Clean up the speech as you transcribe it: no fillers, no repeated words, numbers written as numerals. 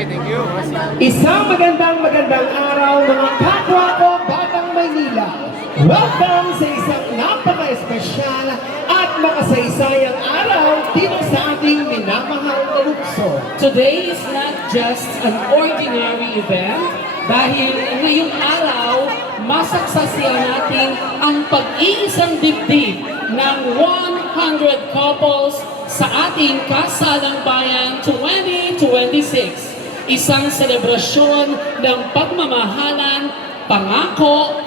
Ay, thank you. Isang magandang araw mga kapwa ko Batang Maynila. Welcome sa isang napaka-espesyal at makasaysayang araw dito sa ating minamahal na lungsod. Today is not just an ordinary event dahil ngayong araw, masaksasiyan natin ang pag-iisang dibdib ng 100 couples sa ating Kasalang Bayan 2026. Isang selebrasyon ng pagmamahalan, pangako